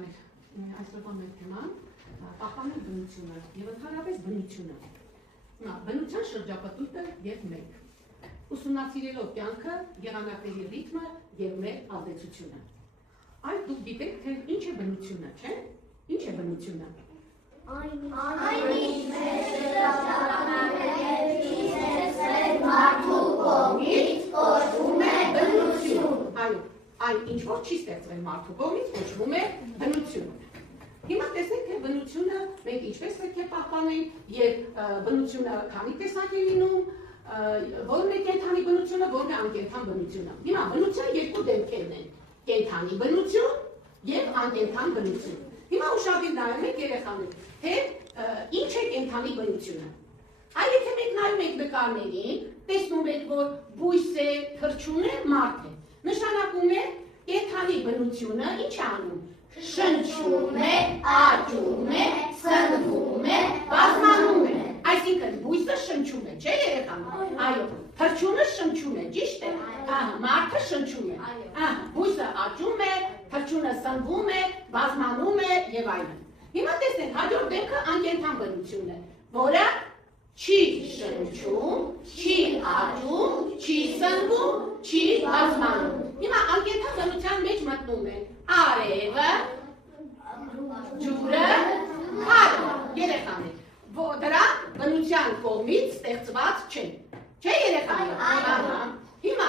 երեխաներ, այսօրվա մեր թեման պահպանել բնությունը եւ ընդհանրապես բնությունը։ Հիմա բնության շրջապատույտը եւ մենք։ Ուսումնասիրելով կյանքը, եղանակների ռիթմը եւ մեր ազդեցությունը։ Այդ դուք գիտեք, թե ինչ է բնությունը, չէ՞։ Ինչ է բնությունը։ Այն ինչ մեր շրջապատական մարդու կողմից կոչվում է բնություն։ Այո, այն ինչ որ չի ստեղծվել մարդու կողմից կոչվում է բնություն։ Հիմա տեսեք, թե բնությունը մենք ինչպես պետք է պահպանենք եւ բնությունը քանի տեսակ է լինում, որն է կենդանի բնությունը, որն է անկենդան բնությունը։ Հիմա բնության երկու դեպքերն են՝ կենդանի բնություն եւ անկենդան բնություն։ Հիմա ուշադիր նայում եք երեխաներ, թե ինչ է կենդանի բնությունը։ Այլ եթե մենք նայում ենք նկարներին, տեսնում ենք, որ բույս է, թռչուն է, մարդ է։ Նշանակում է կենդանի բնությունը ինչ է անում։ Շնչում է, աճում է, սնվում է, բազմանում է։ Այսինքն բույսը շնչում է, չէ՞ երեխաներ։ Այո, թռչունը շնչում է, ճիշտ է։ Մարդը շնչում է։ Բույսը աճում է, թռչունը սնվում է, բազմանում է եւ այլն։ Հիմա տեսնենք, հաջորդ դեպքը անկենդան բնությունն է, որը չի շնչում, չի աճում, չի սնվում, չի բազմանում։ Հիմա անկենդան բնության մեջ մտնում է արևը, ջուրը, քարը, երեխաներ, դրա բնության կողմից ստեղծված չեն։ Չէ՞ երեխաներ։ Հիմա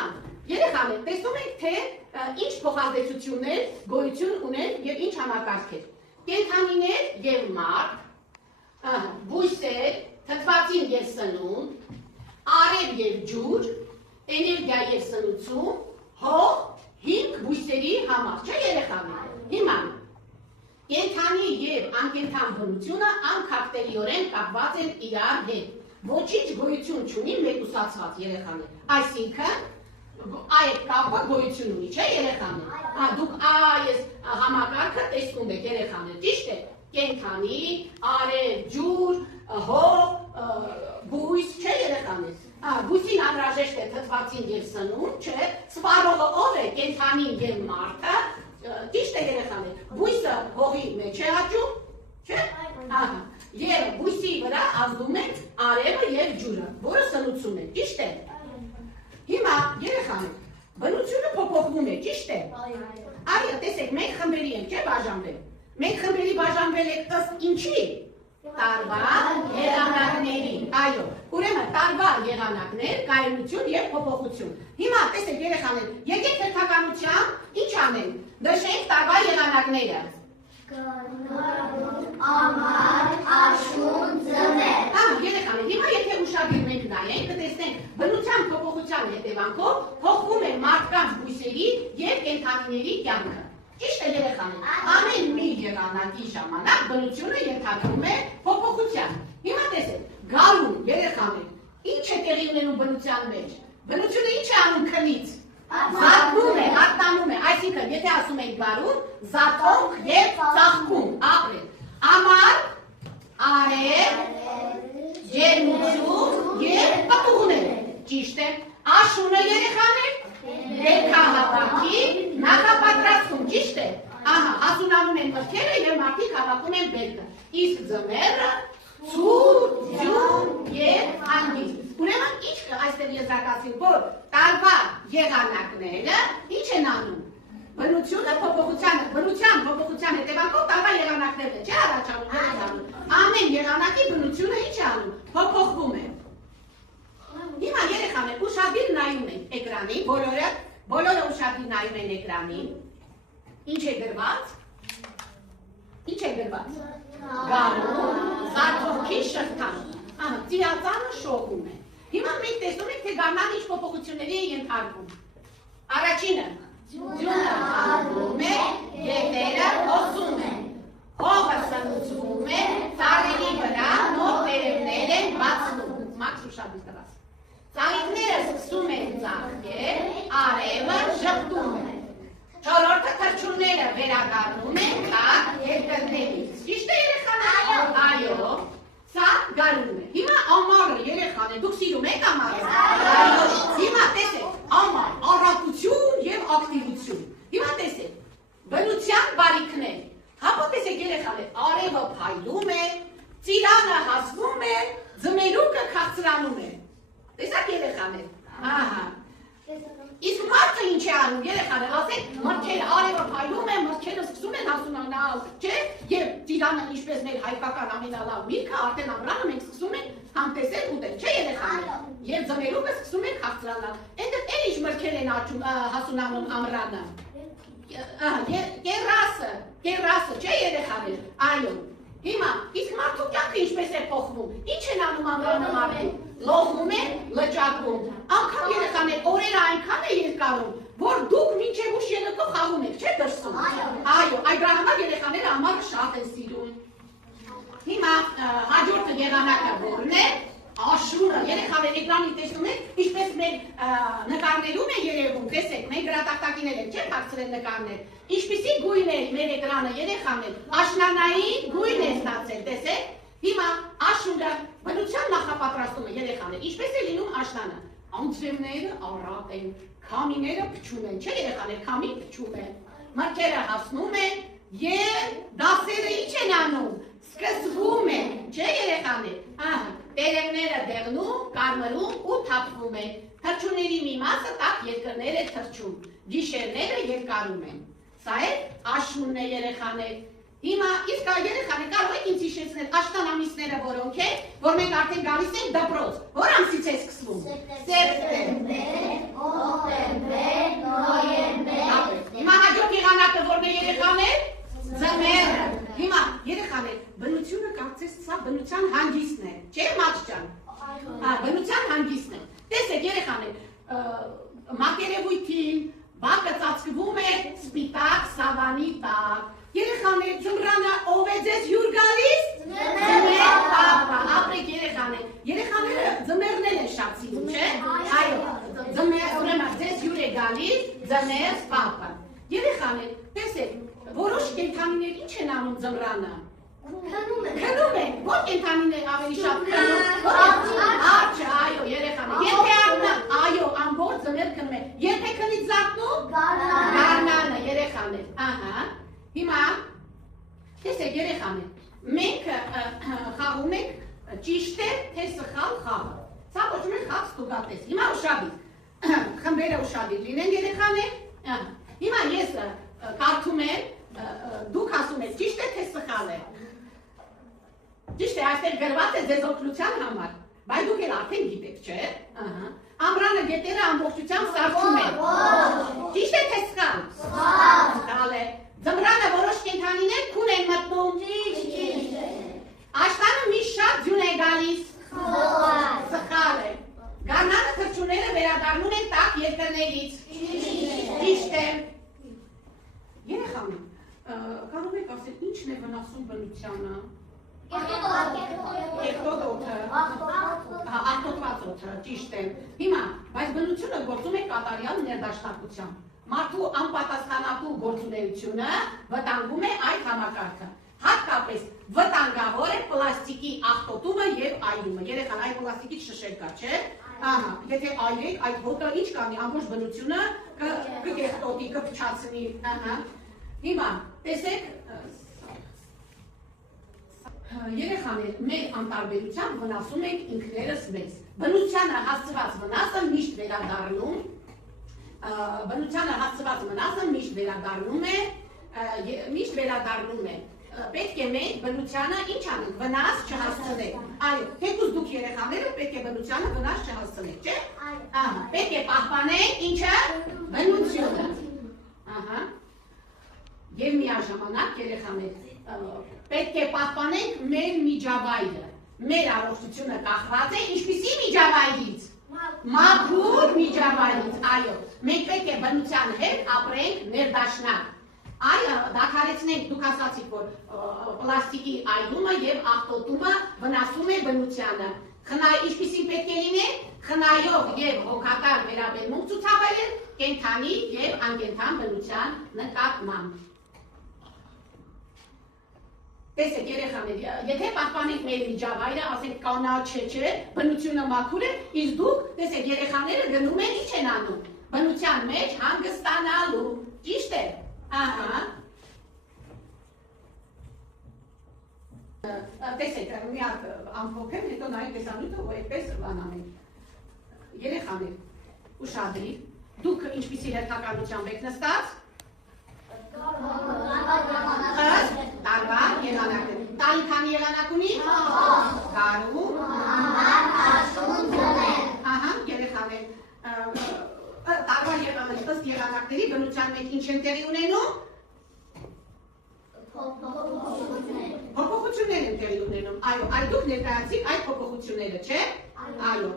երեխաներ, տեսնում եք, թե ինչ փոխազդեցություններ գոյություն ունեն եւ ինչ համակարգեր։ Կենդանիներ եւ մարդ, բույսեր, թթվածին եւ սնունդ, արև եւ ջուր, էներգիա եւ սնուցում, հող, հիմք բույսերի համար, չէ՞ երեխաներ։ Հիմա կենդանի եւ անկենդան բնությունը անքակտելիորեն կապված են իրար հետ։ Ոչինչ գոյություն չունի մեկուսացված երեխաներ։ Այսինքն այդ կապը գոյություն ունի, չէ՞ երեխաներ։ Դուք այս համակարգը տեսնում եք երեխաներ, ճիշտ է։ Կենդանի, արև, ջուր, հող, բույս, չէ՞ երեխաներ։ Բույսին անհրաժեշտ է թթվածին եւ սնունդ, չէ՞։ Սպառողը ով է, կենդանին եւ մարդը։ Ճիշտ է երեխաներ, բույսը հողի մեջ է աճում, չէ՞։ Եվ բույսի վրա ազդում է արևը եւ ջուրը, որը սնուցում է, ճիշտ է։ Հիմա երեխաներ, բնությունը փոփոխվում է, ճիշտ է։ Այո, տեսեք, մենք խմբերի ենք, չէ՞ բաժանվել։ Մենք խմբերի բաժանվել ենք ըստ ինչի։ Տարվա եղանակների։ Այո, ուրեմն տարվա եղանակներ, կայունություն եւ փոփոխություն։ Հիմա տեսեք երեխաներ, եկեք հերթականությամբ ինչ անենք։ Նշենք տարվա եղանակները։ Ամառ, աշուն, ձմեռ։ Երեխաներ, հիմա եթե ուշադիր մենք նայենք, կտեսնենք բնության փոփոխության հետևանքով փոխվում է մարդկանց բույսերի եւ կենդանիների կյանքը։ Ճիշտ է երեխաներ։ Ամեն մի եղանակի ժամանակ բնությունը ենթարկվում է փոփոխության։ Հիմա տեսեք, գարուն երեխաներ, ինչ է տեղի ունենում բնության մեջ։ Բնությունը ինչ է անում քնից։ Զատվում է, արտանում է, այսինքն եթե ասում ենք գարուն, զատոնք եւ ծաղկում, ապրել։ Ամառ, արև, ջերմություն եւ պտուղներ։ Ճիշտ է։ Աշունը երեխաներ, բերքահավաքի նախապատրաստում, ճիշտ է։ Հասունանում են մրգերը եւ մարդիկ հավաքում են բերքը։ Իսկ ձմեռը ցուրտ, ջուրմ եւ հանգիստ։ Ուրեմն ինչ այստեղ եզրակացին, որ տարվա եղանակները ինչ են անում։ Բնության փոփոխության հետևանքով տարվա եղանակներն են, չէ՞ առաջանում։ Ամեն եղանակի բնությունը ինչ է անում։ Փոփոխվում է։ Հիմա երեխաներ, ուշադիր նայում են էկրանին, բոլորը ուշադիր նայում են էկրանին։ Ինչ է գրված։ Գարուն, զարթոնքի շղթան։ Ծիածանը շողում է։ Հիմա մենք տեսնում ենք, թե գարնան ինչ փոփոխությունների է ենթարկվում։ Առաջինը ջուրը հալվում է, գետերը հոսում են, հողը սնուցվում է, ծառերի վրա նոր տերևներ են բացվում։ Մաքս ուշադիր տղաս։ Ծաղիկները սկսում են ծաղկել, արևը ժպտում է։ Չորրորդը թռչունները վերադառնում են քար երկրներից։ Ճիշտ է երեխաներ։ Այո, սա գարուն է։ Հիմա ամառը երեխաներ, դուք սիրում եք ամառը։ Այո, հիմա տեսեք, ամառ, առատություն եւ ակտիվություն։ Հիմա տեսեք, բնության բարիքներ։ տեսեք երեխաներ, արևը փայլում է, ծիրանը հասնում է, ձմերուկը քաղցրանում է։ Տեսակ երեխաներ։ Ահա։ Իսկ մարդը ինչ է անում, երեխաներ, ասեք, մրգերը արևը փայլում է, մրգերը սկսում են հասունանալ, չէ՞, եւ ծիրանը ինչպես մեր հայկական ամենալավ միրգը, արդեն ամռանը մենք սկսում ենք համտեսել ուտել, չէ՞ երեխաներ։ Եվ ձմերուկը սկսում են քաղցրանալ։ Այնտեղ էլ ինչ մրգեր են հասունանում ամռանը։ Կերասը, չէ՞ երեխաներ։ Այո։ Հիմա, իսկ մարդու կյանքը ինչպես է փոխվում։ Ինչ են անում ամռանը մարդիկ։ Լողում են, լճակում։ Անգամ երեխաներ օրերը այնքան է երկարում, որ դուք մինչև ուշ ելույթով խաղում եք, չէ՞ դրսում։ Այո, այդ դրա համար երեխաները ամառը շատ են սիրում։ Հիմա հաջորդը եղանակը որն է։ Աշունը, երեխաներ էկրանին տեսնում եք, ինչպես մեր նկարներում է երևում, տեսեք, մեր գրատախտակիներ են, չէ՞ բարձրել նկարներ։ Ինչպիսի գույն է մեր էկրանը, երեխաներ, աշնանային գույն է ստացել, տեսեք։ Հիմա աշունը բնության նախապատրաստումը, երեխաներ, ինչպես է լինում աշնանը։ Անձրևները առատ են, քամիները փչում են, չէ՞ երեխաներ, քամին փչում է։ Մրգերը հասնում են եւ դասերը ինչ են անում։ Սկսվում են, չէ՞ երեխաներ։ Ահա, տերևները դեղնում, կարմրում ու թափվում են։ Թռչունների մի մասը տաք երկրներ է թռչում, գիշերները երկարում են։ Սա է աշունն է երեխաներ։ Հիմա իսկ երեխաներ կարող եք ինձ հիշեցնել աշնան ամիսները որոնք են, որ մենք արդեն գալիս ենք դպրոց։ Որ ամսից է սկսվում։ Սեպտեմբեր, օկտեմբեր, նոյեմբեր։ Հիմա հաջորդ եղանակը որն է երեխաներ։ Ձմեռը։ Հիմա երեխաներ, բնությունը կարծես սա բնության հանգիստն է, չէ՞ Մաչ ջան։ Բնության հանգիստն է։ Տեսեք երեխաներ, մակերևույթին բակը ծածկվում է սպիտակ սավանի տակ։ Երեխաներ, ձմռանը ով է ձեզ հյուր գալիս։ Ձմեռ պապա, ապրեք երեխաներ։ Երեխաները ձմեռներ են շատ սիրում, չէ՞։ Այո, ուրեմն ձեզ հյուր է գալիս ձմեռ պապա։ Երեխաներ, տեսեք, որոշ կենդանիներ ինչ են անում ձմռանը։ Քնում են, ո՞ր կենդանիներ ավելի շատ քնում։ Արջը, այո, երեխաներ։ Եթե այո, ամբողջ ձմեռ քնում են։ Եթե քնից զարթնում, գարնանը, երեխաներ։ Ահա։ Հիմա տեսեք երեխաներ, մենք խաղում ենք ճիշտ է, թե սխալ խաղը։ Սա կոչվում է խաղ ստուգատես։ Հիմա ուշադիր, խմբերը ուշադիր լինեն երեխաներ։ Հիմա ես կարդում եմ, դուք ասում եք ճիշտ է, թե սխալ է։ Ճիշտ է, այստեղ գրված է ձեզ օգնության համար, բայց դուք էլ արդեն գիտեք, չէ՞։ Ամռանը գետերը ամբողջությամբ սառչում են։ Ճիշտ է, թե սխալ։ Սխալ է։ Ձմռանը որոշ կենդանիներ քուն են մտնում։ Ճիշտ է։ Աշնանը միշտ շատ ձյուն է գալիս։ Սխալ է։ Գարնանը թռչունները վերադառնում են տաք երկրներից։ Ճիշտ է։ Երեխաներ, կարող եք ասել ինչն է վնասում բնությանը։ Աղտոտված օդը, ճիշտ է։ Հիմա, բայց բնությունը գործում է կատարյալ ներդաշնակությամբ։ Մարդու անպատասխանատու գործունեությունը վտանգում է այդ համակարգը։ Հատկապես վտանգավոր է պլաստիկի աղտոտումը եւ այրումը։ Երեխան, այդ պլաստիկից շշեր կա, չէ՞։ Ահա, եթե այրեք, այդ հոտը ինչ կանի, ամբողջ բնությունը կկեղտոտի, կփչացնի, ահա։ Հիմա, տեսեք, երեխաներ, մեր անտարբերությամբ վնասում ենք ինքներս մեզ։ Բնությանը հասցված վնասը միշտ վերադառնում է, պետք է մենք բնությանը ինչ անենք, վնաս չհասցնենք։ Այո, թեկուզ դուք երեխաները պետք է բնությանը վնաս չհասցնենք, չէ՞։ Ահա, պետք է պահպանենք ինչը բնությունը։ Ահա։ Եվ միաժամանակ երեխաներ, պետք է պահպանենք մեր միջավայրը։ Մեր առողջությունը կախված է ինչպիսի միջավայրից։ Մաքուր միջավայրից, այո, մենք պետք է բնության հետ ապրենք ներդաշնակ։ Այո, դադարեցնենք, դուք ասացիք, որ պլաստիկի այրումը եւ աղտոտումը վնասում է բնությանը։ Ինչպիսին պետք է լինեն խնայող եւ հոգատար վերաբերմունք ցուցաբերել կենդանի եւ անկենդան բնության նկատմամբ։ Տեսեք երեխաներ, եթե պահպանենք մեր միջավայրը, ասենք կանաչ չէ, բնությունը մաքուր է, իսկ դուք, տեսեք երեխաները գնում են ինչ են անում, բնության մեջ հանգստանալու, ճիշտ է, ահա, Տեսեք, մի հատ ամփոփեմ, հետո նայեք տեսանյութը, որ այդպես բանանենք։ Երեխաներ, ուշադրի, դուք ինչպիսի հերթականությամբ եք նստած։ Տարվա եղանակներ։ Տարի քանի եղանակ ունի։ Տարու։ Ահա, երեխաներ, տարվա ըստ եղանակների բնության մեջ ինչ են տեղի ունենում։ Փոփոխություններ են տեղի ունենում, այո, այ դուք ներկայացիք այդ փոփոխությունները, չէ՞։ Այո։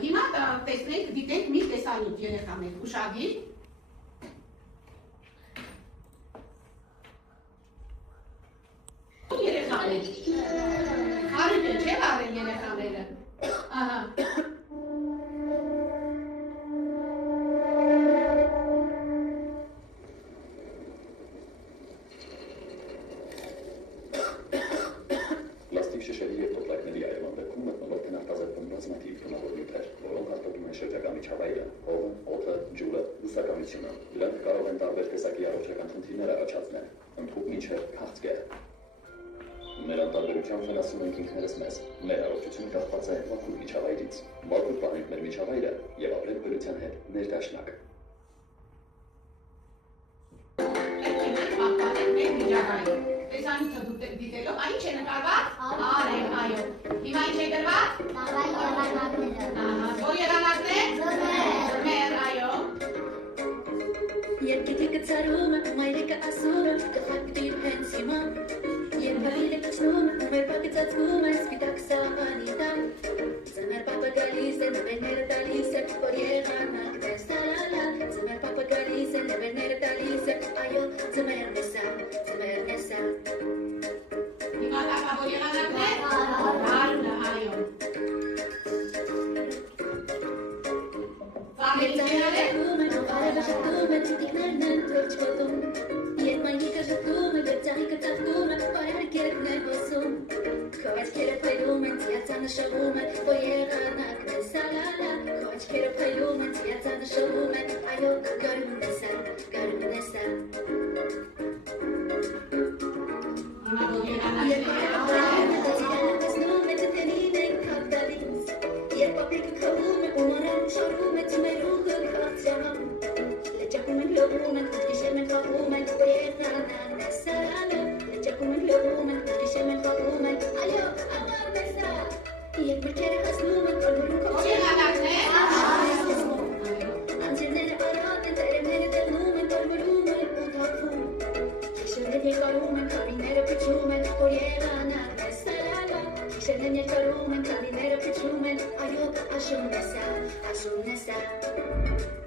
Հիմա տեսնենք, դիտենք մի տեսանյութ երեխաներ, ուշադիր։ Երեխաներ, արիք են, չէ՞ արել երեխաները։ Ահա։ Դրանք կարող են տարբեր տեսակի առողջական խնդիրներ առաջացնել, ընդհանուր մինչև քաղցկեղը։ Մեր անտարբերությամբ վնասում ենք ինքներս մեզ։ Մեր առողջությունը կախված է մաքուր միջավայրից։ Մաքուր պահենք մեր միջավայրը եւ ապրենք բնության հետ ներդաշնակ։ Տեսանյութը դուք դիտելով, ինչ է նկարված։ Արև, այո։ Հիմա ինչ է գրված։ Որ եղանակներ։ Ձմեռ, այո։ Երբ գետիկը ծարում է, մայրիկը ասում է, տխակ դիր հենց հիմա։ Երբ հայրը կչնում է, մեր պապը ծածկում է, սպիտակ սաղանի տակ։ Ձմեռ պապը գալիս է, նվերները տալիս է, որ եղանակն է սալալա։ Ձմեռ պապը գալիս է, նվերները տալիս է, այո, ձմեռն է սա, ձմեռն է սա։ Հիմա տակա որ եղանակներ։ Բարունը, այո։ Արևը ժպտում է, տիկներն են թուրջ ոտում։ Երբ մայրիկը ժպտում է, երբ ծաղիկը ծաղկում է, բարերգերն է հոսում։ Քո աչքերը փայլում են, ծիածանը շողում է, որ եղանակն է սալալա։ Քո աչքերը փայլում են, ծիածանը շողում է, այո, գարունն է սա, գարունն է սա։ Հիմա որ եղանակներ։ Երբ ապրիկը քավում է, ու մարան շարվում է, ծմերուղը քաղցրանում։ Լճակում են լողում են, գիշեր են խաղում են, որ եղանակն է սալալա։ Լճակում են լողում են, գիշեր են խաղում են, այո, ամառն է սա։ Երբ մրգերը հասնում են, կարմրում Որ եղանակներ։ անձերները արատ են, տերևները տեղնում են, կարմրում են ու թափվում։ Գիշերներ երկարում են, քարիները փչում են, որ եղանակն է սալալա։ Գիշերներ երկարում են, քարիները փչում են, այո, աշունն է սա, աշունն է սա։